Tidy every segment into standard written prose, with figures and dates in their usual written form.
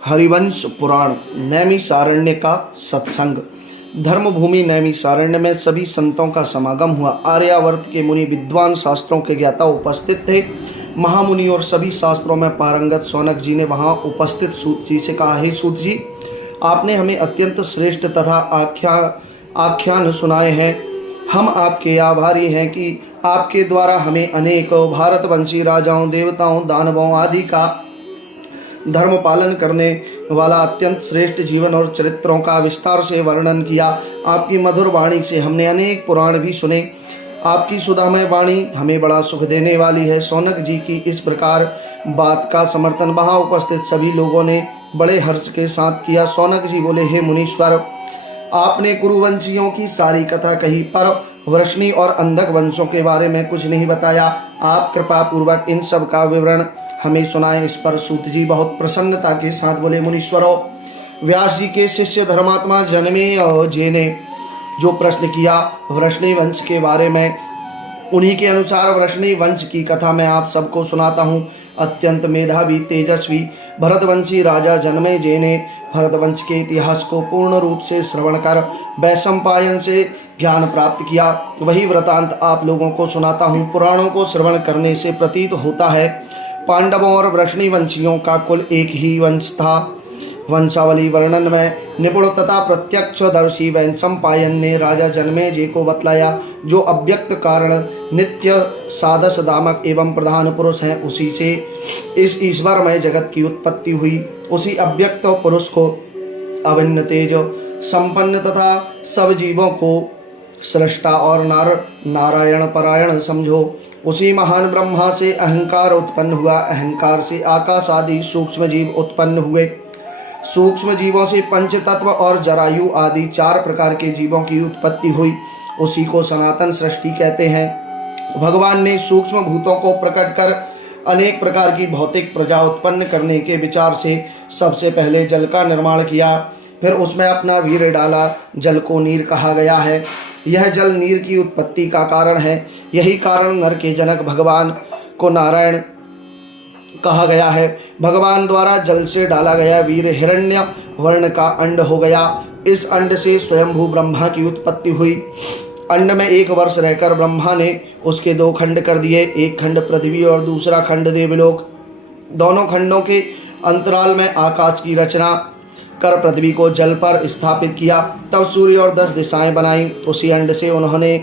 हरिवंश पुराण नैमिषारण्य का सत्संग। धर्मभूमि नैमिषारण्य में सभी संतों का समागम हुआ। आर्यावर्त के मुनि विद्वान शास्त्रों के ज्ञाता उपस्थित थे। महामुनि और सभी शास्त्रों में पारंगत शौनक जी ने वहां उपस्थित सूत जी से कहा, हे सूत जी, आपने हमें अत्यंत श्रेष्ठ तथा आख्यान सुनाए हैं। हम आपके आभारी हैं कि आपके द्वारा हमें अनेक भारतवंशी राजाओं, देवताओं, दानवों आदि का धर्म पालन करने वाला अत्यंत श्रेष्ठ जीवन और चरित्रों का विस्तार से वर्णन किया। आपकी मधुर वाणी से हमने अनेक पुराण भी सुने। आपकी सुधामय वाणी हमें बड़ा सुख देने वाली है। शौनक जी की इस प्रकार बात का समर्थन वहां उपस्थित सभी लोगों ने बड़े हर्ष के साथ किया। शौनक जी बोले, हे मुनीश्वर, आपने कुरुवंशियों की सारी कथा कही, पर वृष्णि और अंधक वंशों के बारे में कुछ नहीं बताया। आप कृपा पूर्वक इन सब का विवरण हमें सुनाएं। इस पर सूत जी बहुत प्रसन्नता के साथ बोले, मुनीश्वरों, व्यास जी के शिष्य धर्मात्मा जन्मेजय जी ने जो प्रश्न किया वृष्णि वंश के बारे में, उन्हीं के अनुसार वृष्णि वंश की कथा मैं आप सबको सुनाता हूँ। अत्यंत मेधावी तेजस्वी भरतवंशी राजा जन्मेजय ने भरतवंश के इतिहास को पूर्ण रूप से श्रवण कर वैशंपायन से ज्ञान प्राप्त किया। वही वृतांत आप लोगों को सुनाता हूँ। पुराणों को श्रवण करने से प्रतीत होता है पांडवों और वृष्णि वंशियों का कुल एक ही वंश था। वंशावली वर्णन में निपुण तथा प्रत्यक्षदर्शी वैशंपायन ने राजा जन्मेजय को बतलाया। जो अव्यक्त कारण नित्य साधस दामक एवं प्रधान पुरुष हैं, उसी से इस ईश्वरमय जगत की उत्पत्ति हुई। उसी अव्यक्त पुरुष को अभिन्न तेज संपन्न तथा सब जीवों को सृष्टा और नारायण परायण समझो। उसी महान ब्रह्मा से अहंकार उत्पन्न हुआ। अहंकार से आकाश आदि सूक्ष्म जीव उत्पन्न हुए। सूक्ष्म जीवों से पंच तत्व और जरायु आदि 4 प्रकार के जीवों की उत्पत्ति हुई। उसी को सनातन सृष्टि कहते हैं। भगवान ने सूक्ष्म भूतों को प्रकट कर अनेक प्रकार की भौतिक प्रजा उत्पन्न करने के विचार से सबसे पहले जल का निर्माण किया, फिर उसमें अपना वीर डाला। जल को नीर कहा गया है। यह जल नीर की उत्पत्ति का कारण है। यही कारण नर के जनक भगवान को नारायण कहा गया है। भगवान द्वारा जल से डाला गया वीर हिरण्य वर्ण का अंड हो गया। इस अंड से स्वयंभू ब्रह्मा की उत्पत्ति हुई। अंड में 1 वर्ष रहकर ब्रह्मा ने उसके 2 खंड कर दिए, एक खंड पृथ्वी और दूसरा खंड देवलोक। दोनों खंडों के अंतराल में आकाश की रचना कर पृथ्वी को जल पर स्थापित किया। तब सूर्य और 10 दिशाएं बनाई। उसी अंड से उन्होंने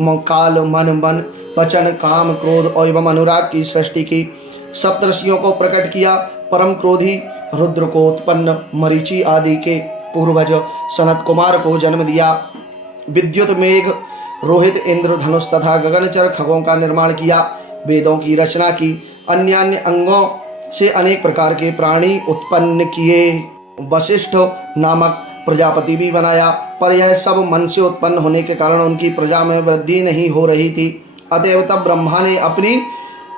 काल, मन, वचन, काम, क्रोध एवं अनुराग की सृष्टि की। सप्तर्षियों को प्रकट किया। परम क्रोधी रुद्र को उत्पन्न मरीचि आदि के पूर्वज सनत कुमार को जन्म दिया। विद्युत, मेघ, रोहित, इंद्र, धनुष तथा गगनचर खगों का निर्माण किया। वेदों की रचना की। अन्य अन्य अंगों से अनेक प्रकार के प्राणी उत्पन्न किए। वशिष्ठ नामक प्रजापति भी बनाया, पर यह सब मन से उत्पन्न होने के कारण उनकी प्रजा में वृद्धि नहीं हो रही थी। अतएव तब ब्रह्मा ने अपनी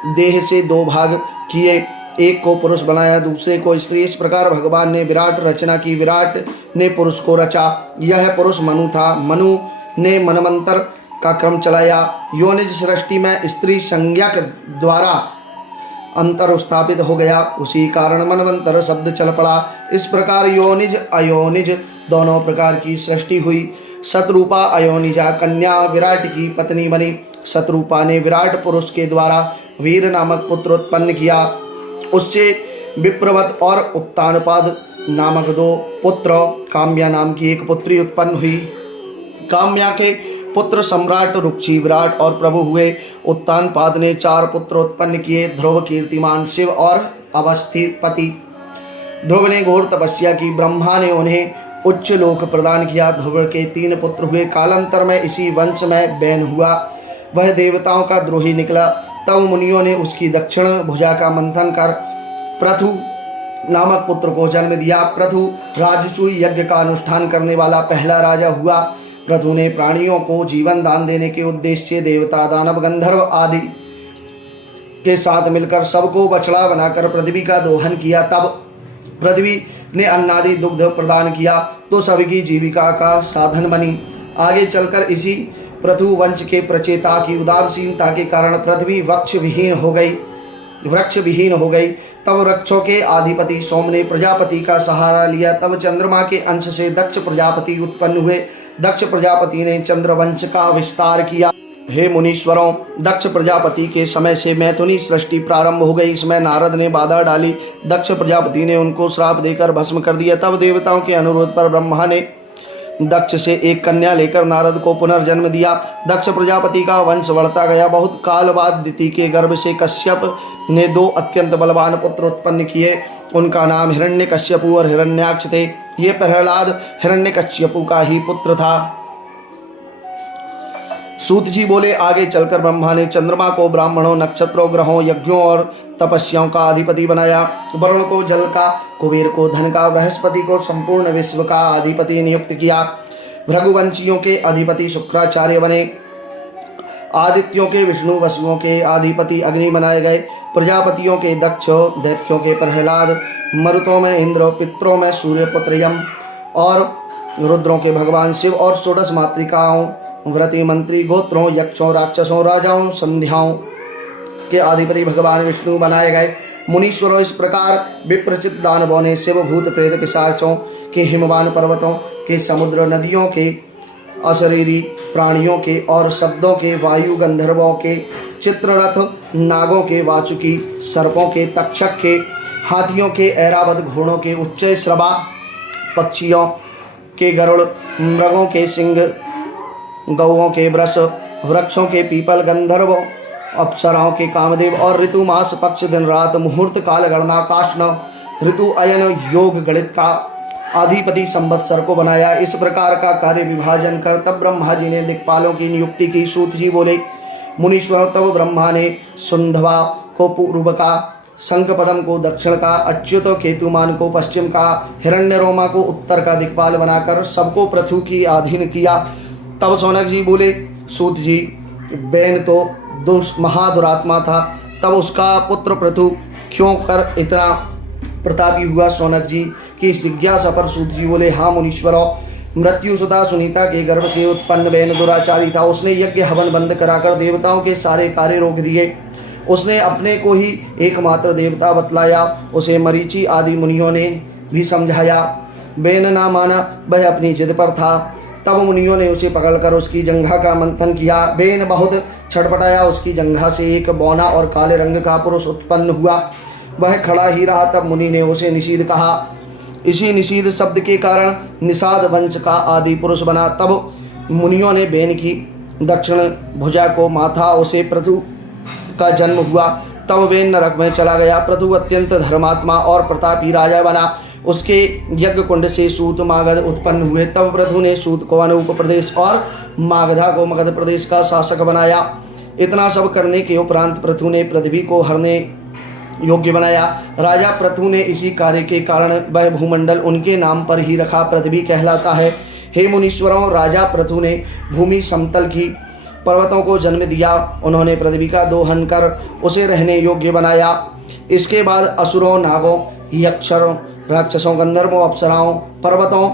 देह से 2 भाग किए, एक को पुरुष बनाया, दूसरे को स्त्री। इस प्रकार भगवान ने विराट रचना की। विराट ने पुरुष को रचा। यह पुरुष मनु था। मनु ने मनवंतर का क्रम चलाया। योनिज सृष्टि में स्त्री संज्ञक द्वारा अंतर स्थापित हो गया। उसी कारण मनवंतर शब्द चल पड़ा। इस प्रकार योनिज अयोनिज दोनों प्रकार की सृष्टि हुई। शतरूपा अयोनिजा कन्या विराट की पत्नी बनी। शतरूपा ने विराट पुरुष के द्वारा वीर नामक पुत्र उत्पन्न किया। उससे विप्रवत और उत्तानपाद नामक 2 पुत्र, काम्या नाम की 1 पुत्री उत्पन्न हुई। काम्या के पुत्र सम्राट, रुक्षी, विराट और प्रभु हुए। उत्तानपाद ने 4 पुत्र उत्पन्न किए, ध्रुव, कीर्तिमान, शिव और अवस्थिपति। ध्रुव ने घोर तपस्या की। ब्रह्मा ने उन्हें उच्च लोक प्रदान किया। ध्रुव के 3 पुत्र हुए। कालांतर में इसी वंश में बैन हुआ। वह देवताओं का द्रोही निकला। तब मुनियों ने उसकी दक्षिण भुजा का मंथन कर पृथु नामक पुत्र को जन्म दिया। पृथु राजसूय यज्ञ का अनुष्ठान करने वाला पहला राजा हुआ। पृथु ने प्राणियों को जीवन दान देने के उद्देश्य से देवता, दानव, गंधर्व आदि के साथ मिलकर सबको बछड़ा बनाकर पृथ्वी का दोहन किया। तब पृथ्वी ने अन्नादि दुग्ध प्रदान किया तो सबकी जीविका का साधन बनी। आगे चलकर इसी पृथु वंश के प्रचेता की उदासीनता के कारण पृथ्वी वृक्ष विहीन हो गई। तब वृक्षों के अधिपति सोम ने प्रजापति का सहारा लिया। तब चंद्रमा के अंश से दक्ष प्रजापति उत्पन्न हुए। दक्ष प्रजापति ने चंद्रवंश का विस्तार किया। हे मुनीश्वरों, दक्ष प्रजापति के समय से मैथुनी सृष्टि प्रारंभ हो गई। इसमें नारद ने बाधा डाली। दक्ष प्रजापति ने उनको श्राप देकर भस्म कर दिया। तब देवताओं के अनुरोध पर ब्रह्मा ने दक्ष से एक कन्या लेकर नारद को पुनर्जन्म दिया। दक्ष प्रजापति का वंश बढ़ता गया। बहुत काल बाद दिति के गर्भ से कश्यप ने 2 अत्यंत बलवान पुत्र उत्पन्न किए। उनका नाम हिरण्यकश्यपु और हिरण्याक्ष थे। ये प्रहलाद हिरण्यकश्यपु का ही पुत्र था। सूत जी बोले, आगे चलकर ब्रह्मा ने चंद्रमा को ब्राह्मणों, नक्षत्रों, ग्रहों, यज्ञों और तपस्याओं का अधिपति बनाया। वरुण को जल का, कुबेर को धन का, बृहस्पति को संपूर्ण विश्व का अधिपति नियुक्त किया। भृगुवंशियों के अधिपति शुक्राचार्य बने। आदित्यों के विष्णु, वसुओं के अधिपति अग्नि बनाए गए। प्रजापतियों के दक्ष, दैत्यों के प्रहलाद, मरुतों में इंद्र, पितरों में सूर्यपुत्र यम और रुद्रों के भगवान शिव और षोडश मातृकाओं, व्रती, मंत्री, गोत्रों, यक्षों, राक्षसों, राजाओं, संध्याओं के अधिपति भगवान विष्णु बनाए गए। मुनीश्वरों, इस प्रकार विप्रचित दानवों ने शिव, भूत, प्रेत, पिशाचों के, हिमवान पर्वतों के, समुद्र, नदियों के, अशरीरी प्राणियों के और शब्दों के, वायु, गंधर्वों के, चित्ररथ, नागों के, वाचुकी, सर्पों के, तक्षक के, हाथियों के, ऐरावत, घोड़ों के, उच्च श्रवा, पक्षियों के, गरुड़, मृगों के सिंह, गौओं के वृष, वृक्षों के पीपल, गंधर्वों, अप्सराओं के कामदेव और ऋतु, मास, पक्ष, दिन रात, मुहूर्त, काल, गणना, काष्ण, ऋतु, अयन, योग, गणित का अधिपति संवत्सर को बनाया। इस प्रकार का कार्य विभाजन कर तब ब्रह्मा जी ने दिक्पालों की नियुक्ति की। सूत जी बोले, मुनीश्वरों, तब ब्रह्मा ने सुंधवा को पूर्व का, शंखपदम को दक्षिण का, अच्युत केतुमान को पश्चिम का, हिरण्यरोमा को उत्तर का दिक्पाल बनाकर सबको पृथु की अधीन किया। तब सौनक जी बोले, सूत जी, बैन तो महादुरात्मा था, तब उसका पुत्र पृथु क्यों कर इतना प्रतापी हुआ? सौनक जी की इस जिज्ञासा पर सूत जी बोले, हाँ मुनीश्वरों, मृत्युसुता सुनीता के गर्भ से उत्पन्न बैन दुराचारी था। उसने यज्ञ हवन बंद कराकर देवताओं के सारे कार्य रोक दिए। उसने अपने को ही एकमात्र देवता बतलाया। उसे मरीचि आदि मुनियों ने भी समझाया। बैन ना माना, वह अपनी जिद पर था। तब मुनियों ने उसे पकड़कर उसकी जंघा का मंथन किया। बैन बहुत छटपटाया। उसकी जंघा से एक बौना और काले रंग का पुरुष उत्पन्न हुआ। वह खड़ा ही रहा। तब मुनि ने उसे निषीद कहा। इसी निषीद शब्द के कारण निषाद वंश का आदि पुरुष बना। तब मुनियों ने बैन की दक्षिण भुजा को माथा, उसे पृथु का जन्म हुआ। तब बैन नरक में चला गया। पृथु अत्यंत धर्मात्मा और प्रतापी राजा बना। उसके यज्ञ कुंड से सूत मागध उत्पन्न हुए। तब पृथु ने सूत को अनूप प्रदेश और मागधा को मगध प्रदेश का शासक बनाया। इतना सब करने के उपरांत पृथु ने पृथ्वी को हरने योग्य बनाया। राजा पृथु ने इसी कार्य के कारण वह भूमंडल उनके नाम पर ही रखा, पृथ्वी कहलाता है। हे मुनीश्वरों, राजा पृथु ने भूमि समतल की पर्वतों को जन्म दिया। उन्होंने पृथ्वी का दोहन कर उसे रहने योग्य बनाया। इसके बाद असुरों, नागों, यक्षरों, राक्षसों, गंधर्वों, अप्सराओं, पर्वतों,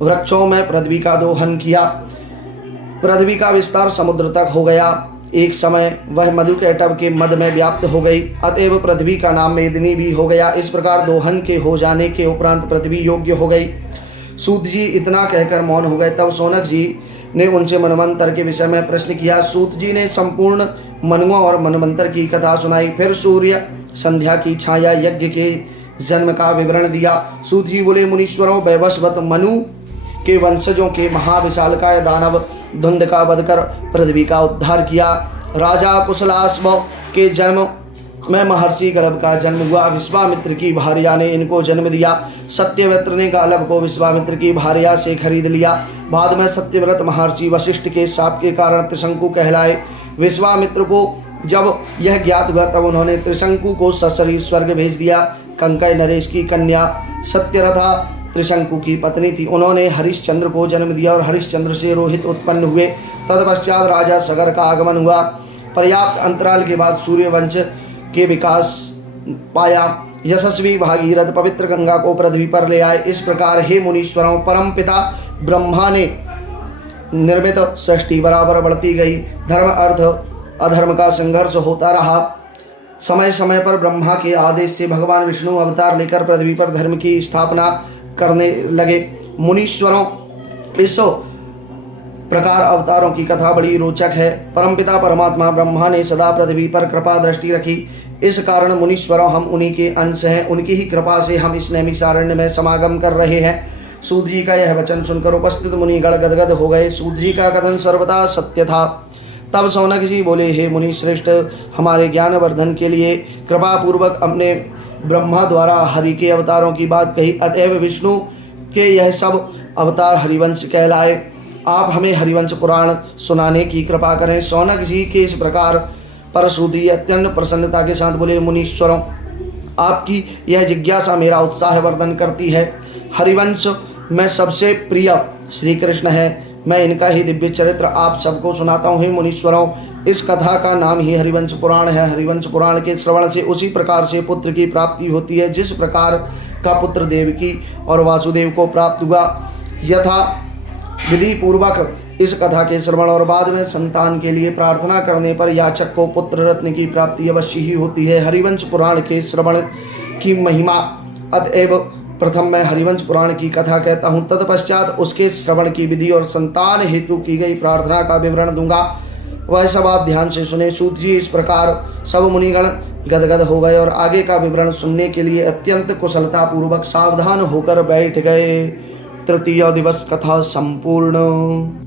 वृक्षों में पृथ्वी का दोहन किया। पृथ्वी का विस्तार समुद्र तक हो गया। एक समय वह मधुकैटभ के मद में व्याप्त हो गई, अतएव पृथ्वी का नाम मेदिनी भी हो गया। इस प्रकार दोहन के हो जाने के उपरांत पृथ्वी योग्य हो गई। सूत जी इतना कहकर मौन हो गए। तब सौनक जी ने उनसे मनवंतर के विषय में प्रश्न किया। सूत जी ने संपूर्ण मनुओं और मनवंतर की कथा सुनाई। फिर सूर्य, संध्या की छाया, यज्ञ के जन्म का विवरण दिया। सूत जी बोले, मुनीश्वरों, वैवस्वत मनु के वंशजों के महाविशालकाय दानव धुंध का वध कर पृथ्वी का उद्धार किया। राजा कुशलाश्व के जन्म में महर्षि गलभ का जन्म हुआ। विश्वामित्र की भार्या ने इनको जन्म दिया। सत्यव्रत ने गालव को विश्वामित्र की भार्या से खरीद लिया। बाद में सत्यव्रत महर्षि वशिष्ठ के शाप के कारण त्रिशंकु कहलाए। विश्वामित्र को जब यह ज्ञात हुआ तब उन्होंने त्रिशंकु को सशरीर स्वर्ग भेज दिया। कंकय नरेश की कन्या सत्यरथा त्रिशंकु की पत्नी थी। उन्होंने हरिश्चंद्र को जन्म दिया और हरिश्चंद्र से रोहित उत्पन्न हुए। तत्पश्चात राजा सगर का आगमन हुआ। पर्याप्त अंतराल के बाद सूर्यवंश के विकास पाया। यशस्वी भागीरथ पवित्र गंगा को पृथ्वी पर ले आए। इस प्रकार हे मुनीश्वरों, परम पिता ब्रह्मा ने निर्मित सृष्टि बराबर बढ़ती गई। धर्म अर्थ अधर्म का संघर्ष होता रहा। समय समय पर ब्रह्मा के आदेश से भगवान विष्णु अवतार लेकर पृथ्वी पर धर्म की स्थापना करने लगे। मुनीश्वरों, इस प्रकार अवतारों की कथा बड़ी रोचक है। परमपिता परमात्मा ब्रह्मा ने सदा पृथ्वी पर कृपा दृष्टि रखी। इस कारण मुनीश्वरों, हम उन्हीं के अंश हैं। उनकी ही कृपा से हम इस नैमिषारण्य में समागम कर रहे हैं। सूत जी का यह वचन सुनकर उपस्थित मुनिगण गदगद हो गए। सूत जी का कथन सर्वथा सत्य था। तब सौनक जी बोले, हे मुनि श्रेष्ठ, हमारे ज्ञान वर्धन के लिए कृपा पूर्वक अपने ब्रह्मा द्वारा हरि के अवतारों की बात कही, अतएव विष्णु के यह सब अवतार हरिवंश कहलाए। आप हमें हरिवंश पुराण सुनाने की कृपा करें। सौनक जी के इस प्रकार पर सूत जी अत्यंत प्रसन्नता के साथ बोले, मुनीश्वरों, आपकी यह जिज्ञासा मेरा उत्साह वर्धन करती है। हरिवंश में सबसे प्रिय श्री कृष्ण है। मैं इनका ही दिव्य चरित्र आप सबको सुनाता हूँ। मुनीश्वरों, इस कथा का नाम ही हरिवंश पुराण है। हरिवंश पुराण के श्रवण से उसी प्रकार से पुत्र की प्राप्ति होती है जिस प्रकार का पुत्र देवकी और वासुदेव को प्राप्त हुआ। यथा विधि पूर्वक इस कथा के श्रवण और बाद में संतान के लिए प्रार्थना करने पर याचक को पुत्र रत्न की प्राप्ति अवश्य ही होती है। हरिवंश पुराण के श्रवण की महिमा, अतएव प्रथम मैं हरिवंश पुराण की कथा कहता हूँ, तत्पश्चात उसके श्रवण की विधि और संतान हेतु की गई प्रार्थना का विवरण दूंगा। वह सब आप ध्यान से सुने। सूत जी इस प्रकार सब मुनिगण गदगद हो गए और आगे का विवरण सुनने के लिए अत्यंत कुशलता पूर्वक सावधान होकर बैठ गए। तृतीय दिवस कथा संपूर्ण।